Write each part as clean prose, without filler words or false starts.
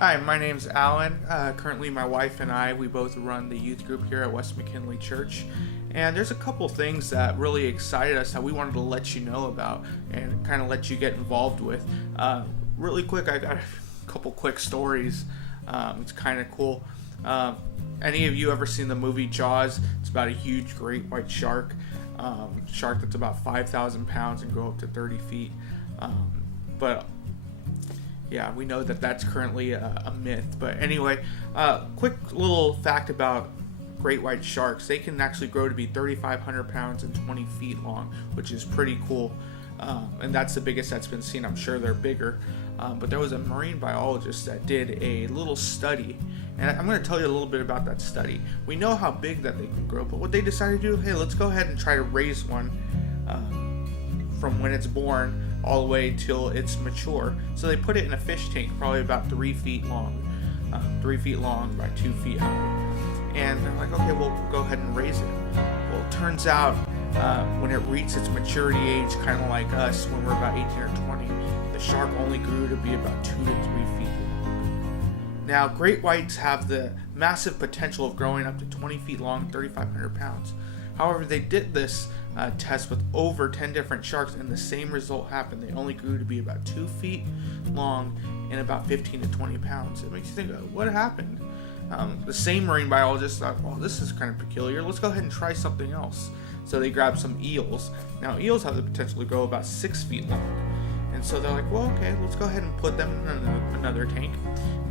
Hi, my name's Alan. Currently, my wife and I, we both run the youth group here at West McKinley Church. And there's a couple things that really excited us that we wanted to let you know about and kind of let you get involved with. Really quick, I got a couple quick stories. It's kind of cool. Any of you ever seen the movie Jaws? It's about a huge great white shark. Shark that's about 5,000 pounds and grow up to 30 feet. But yeah, we know that that's currently a myth. But anyway, quick little fact about great white sharks. They can actually grow to be 3,500 pounds and 20 feet long, which is pretty cool. And that's the biggest that's been seen. I'm sure they're bigger. But there was a marine biologist that did a little study. And I'm going to tell you a little bit about that study. We know how big that they can grow, but what they decided to do, hey, let's go ahead and try to raise one from when it's born all the way till it's mature. So they put it in a fish tank, probably about 3 feet long, 3 feet long by 2 feet high. And they're like, okay, we'll go ahead and raise it. Well, it turns out when it reached its maturity age, kind of like us, when we're about 18 or 20, the shark only grew to be about 2 to 3 feet long. Now, great whites have the massive potential of growing up to 20 feet long, 3,500 pounds. However, they did this test with over 10 different sharks, and the same result happened. They only grew to be about 2 feet long and about 15 to 20 pounds. It makes you think, what happened? The same marine biologist thought, well, this is kind of peculiar. Let's go ahead and try something else. So they grabbed some eels. Now, eels have the potential to grow about 6 feet long. And so they're like, well, okay, let's go ahead and put them in another tank.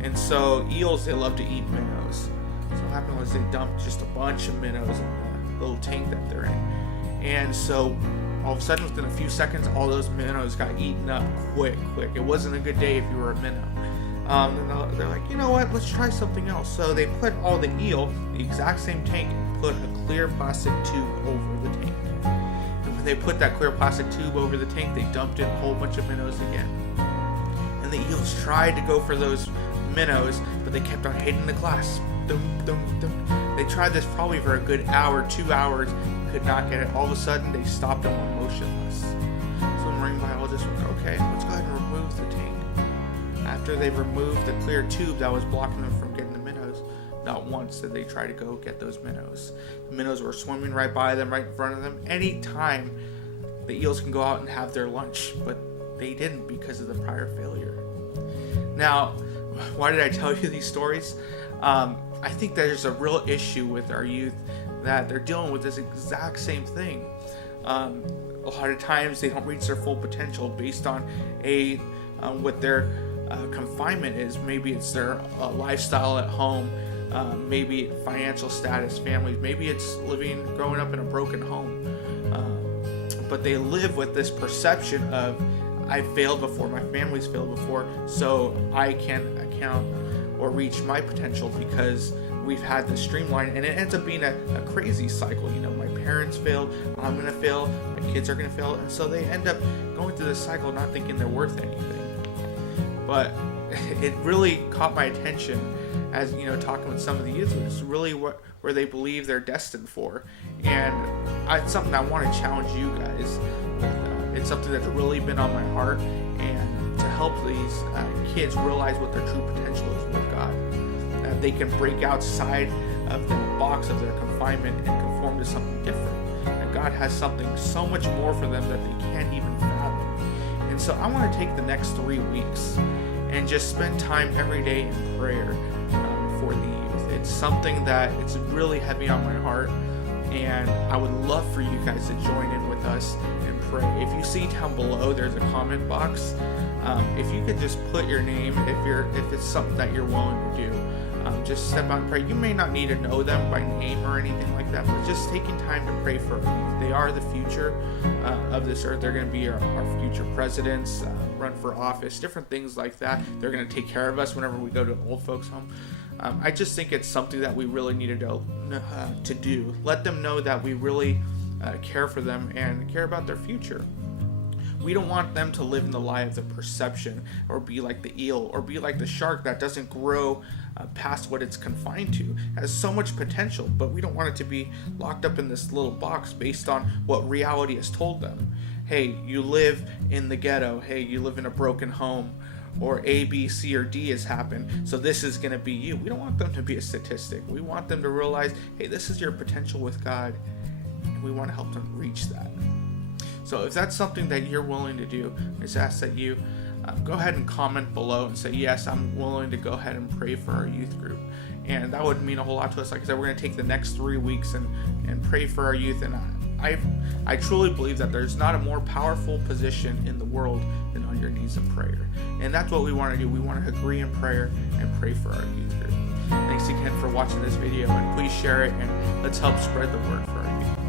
And so eels, they love to eat minnows. So what happened was they dumped just a bunch of minnows in the little tank that they're in. And so all of a sudden, within a few seconds, all those minnows got eaten up quick. It wasn't a good day if you were a minnow. And they're like, you know what, let's try something else. So they put all the eel in the exact same tank and put a clear plastic tube over the tank. And when they put that clear plastic tube over the tank, they dumped in a whole bunch of minnows again. And the eels tried to go for those minnows, but they kept on hitting the glass. They tried this probably for a good hour, 2 hours, could not get it. All of a sudden, they stopped and were motionless. So the marine biologist went, okay, let's go ahead and remove the tank. After they removed the clear tube that was blocking them from getting the minnows, not once did they try to go get those minnows. The minnows were swimming right by them, right in front of them. Anytime the eels can go out and have their lunch, but they didn't because of the prior failure. Now, why did I tell you these stories? I think there's a real issue with our youth that they're dealing with this exact same thing. A lot of times they don't reach their full potential based on what their confinement is. Maybe it's their lifestyle at home, maybe financial status, families, maybe it's growing up in a broken home. But they live with this perception of, I failed before, my family's failed before, so I can't account or reach my potential because we've had this streamline, and it ends up being a crazy cycle. You know, my parents failed, I'm going to fail, my kids are going to fail, and so they end up going through this cycle not thinking they're worth anything. But it really caught my attention as, talking with some of the youth. It's really where they believe they're destined for, and it's something I want to challenge you guys with. It's something that's really been on my heart, and to help these kids realize what their true potential is with God. That they can break outside of the box of their confinement and conform to something different. And God has something so much more for them that they can't even fathom. And so I want to take the next 3 weeks and just spend time every day in prayer for the youth. It's something that it's really heavy on my heart, and I would love for you guys to join in with us and pray. If you see down below, there's a comment box. If you could just put your name, if it's something that you're willing to do, just step out and pray. You may not need to know them by name or anything like that, but just taking time to pray for them. They are the future of this earth. They're going to be our future presidents, run for office, different things like that. They're going to take care of us whenever we go to an old folks home. I just think it's something that we really need to do. Let them know that we really care for them and care about their future. We don't want them to live in the lie of the perception or be like the eel or be like the shark that doesn't grow past what it's confined to. It has so much potential, but we don't want it to be locked up in this little box based on what reality has told them. Hey, you live in the ghetto. Hey, you live in a broken home. or A, B, C, or D has happened, so this is going to be you. We don't want them to be a statistic. We want them to realize, hey, this is your potential with God, and we want to help them reach that. So if that's something that you're willing to do, I just ask that you go ahead and comment below and say, yes, I'm willing to go ahead and pray for our youth group. And that would mean a whole lot to us. Like I said, we're going to take the next 3 weeks and pray for our youth. And I truly believe that there's not a more powerful position in the world than on your knees in prayer. And that's what we want to do. We want to agree in prayer and pray for our youth group. Thanks again for watching this video, and please share it, and let's help spread the word for our youth.